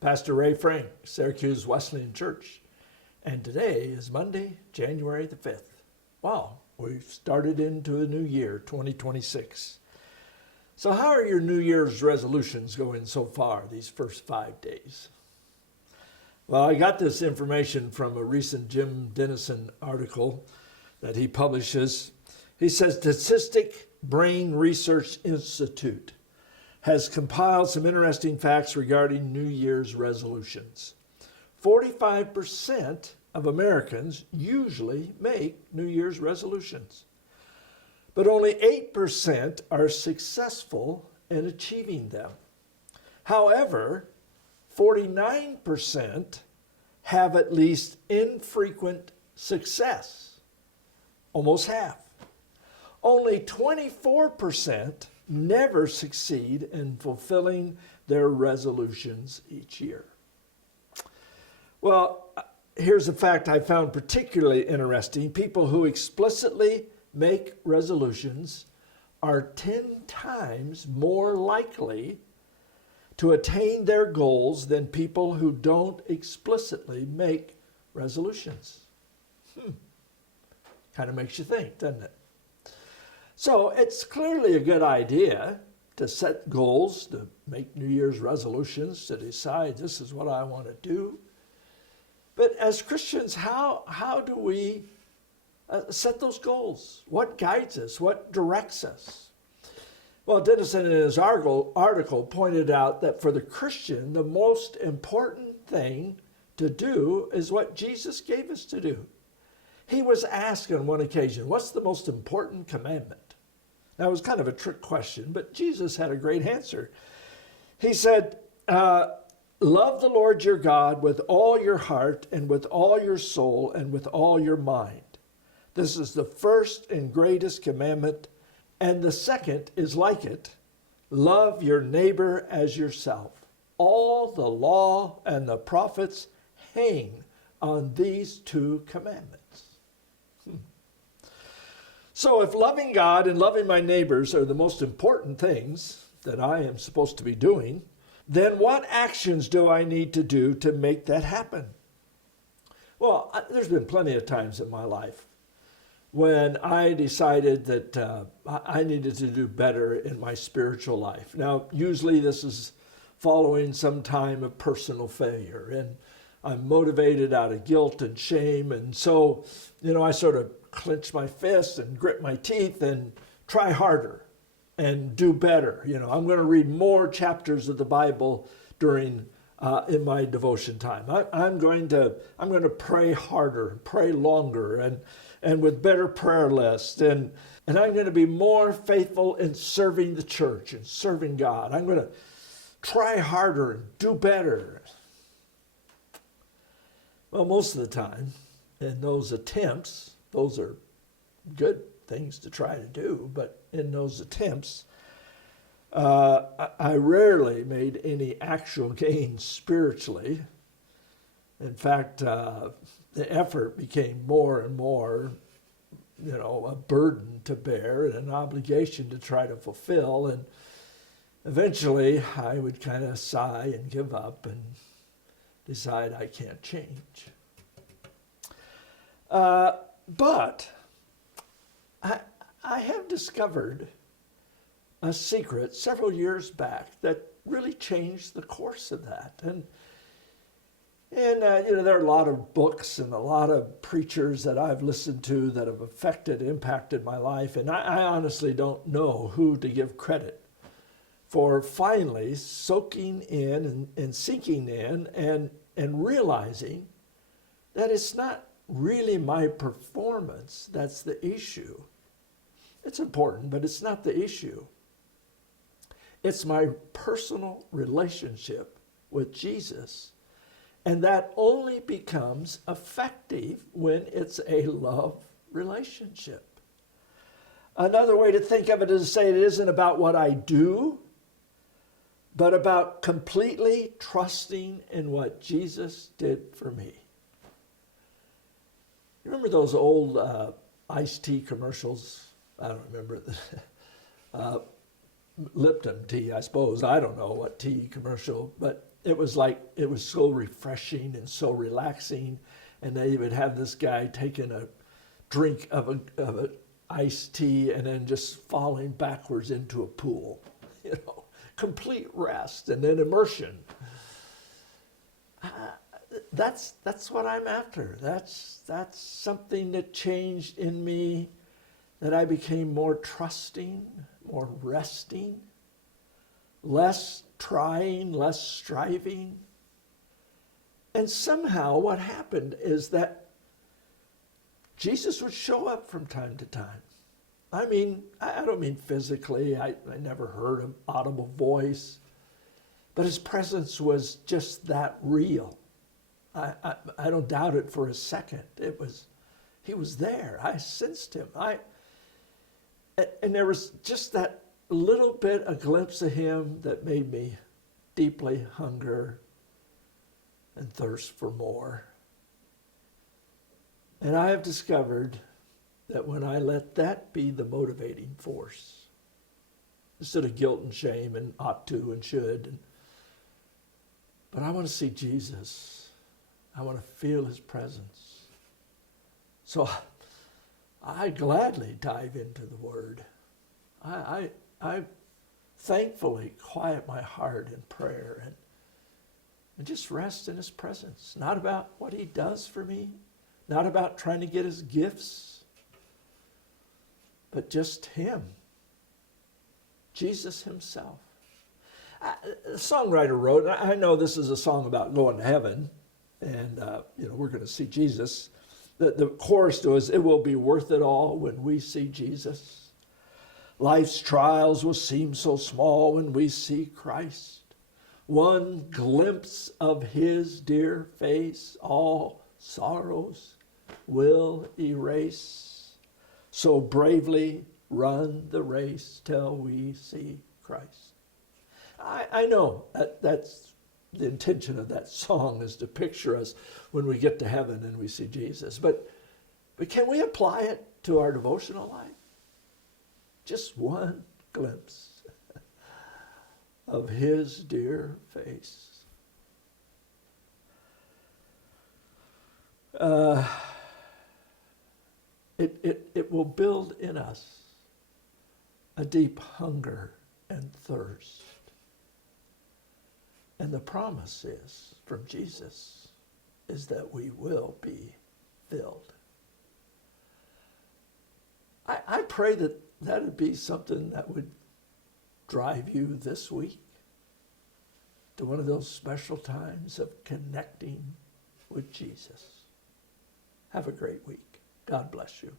Pastor Ray Frank, Syracuse Wesleyan Church. And today is Monday, January the 5th. Wow, we've started into a new year, 2026. So how are your New Year's resolutions going so far, these first 5 days? Well, I got this information from a recent Jim Dennison article that he publishes. He says Statistic Brain Research Institute has compiled some interesting facts regarding New Year's resolutions. 45% of Americans usually make New Year's resolutions, but only 8% are successful in achieving them. However, 49% have at least infrequent success, almost half. Only 24% never succeed in fulfilling their resolutions each year. Well, here's a fact I found particularly interesting. People who explicitly make resolutions are 10 times more likely to attain their goals than people who don't explicitly make resolutions. Kind of makes you think, doesn't it? So it's clearly a good idea to set goals, to make New Year's resolutions, to decide this is what I want to do. But as Christians, how do we set those goals? What guides us? What directs us? Well, Dennison in his article pointed out that for the Christian, the most important thing to do is what Jesus gave us to do. He was asked on one occasion, what's the most important commandment? Now, it was kind of a trick question, but Jesus had a great answer. He said, love the Lord your God with all your heart and with all your soul and with all your mind. This is the first and greatest commandment, and the second is like it. Love your neighbor as yourself. All the law and the prophets hang on these two commandments. So if loving God and loving my neighbors are the most important things that I am supposed to be doing, then what actions do I need to do to make that happen? Well, there's been plenty of times in my life when I decided that I needed to do better in my spiritual life. Now, usually this is following some time of personal failure, and I'm motivated out of guilt and shame, and so, I sort of clench my fists and grit my teeth and try harder and do better. I'm going to read more chapters of the Bible during in my devotion time. I'm going to pray harder, pray longer, and with better prayer lists, and I'm going to be more faithful in serving the church and serving God. I'm going to try harder and do better. Well, most of the time, in those attempts, those are good things to try to do, but in those attempts, I rarely made any actual gains spiritually. In fact, the effort became more and more, a burden to bear and an obligation to try to fulfill. And eventually, I would kind of sigh and give up and decide I can't change. But I have discovered a secret several years back that really changed the course of that. And there are a lot of books and a lot of preachers that I've listened to that have impacted my life. And I honestly don't know who to give credit for finally soaking in and sinking in and realizing that it's not really my performance that's the issue. It's important, but it's not the issue. It's my personal relationship with Jesus. And that only becomes effective when it's a love relationship. Another way to think of it is to say it isn't about what I do, but about completely trusting in what Jesus did for me. You remember those old iced tea commercials? I don't remember. Lipton tea, I suppose. I don't know what tea commercial, but it was like, it was so refreshing and so relaxing. And they would have this guy taking a drink of a iced tea and then just falling backwards into a pool, complete rest and then immersion. That's what I'm after. That's something that changed in me, that I became more trusting, more resting, less trying, less striving. And somehow what happened is that Jesus would show up from time to time. I mean, I don't mean physically. I never heard an audible voice. But his presence was just that real. I don't doubt it for a second. He was there. I sensed him. And there was just that little bit, a glimpse of him that made me deeply hunger and thirst for more. And I have discovered that when I let that be the motivating force, instead of guilt and shame and ought to and should, but I want to see Jesus. I want to feel his presence. So I gladly dive into the Word. I thankfully quiet my heart in prayer and just rest in his presence. Not about what he does for me, not about trying to get his gifts, but just him, Jesus himself. The songwriter wrote, and I know this is a song about going to heaven, and we're going to see Jesus. The chorus was, it will be worth it all when we see Jesus. Life's trials will seem so small when we see Christ. One glimpse of his dear face, all sorrows will erase. So bravely run the race till we see Christ. I know that's the intention of that song, is to picture us when we get to heaven and we see Jesus. But can we apply it to our devotional life? Just one glimpse of his dear face. It will build in us a deep hunger and thirst. And the promise is, from Jesus, is that we will be filled. I pray that would be something that would drive you this week to one of those special times of connecting with Jesus. Have a great week. God bless you.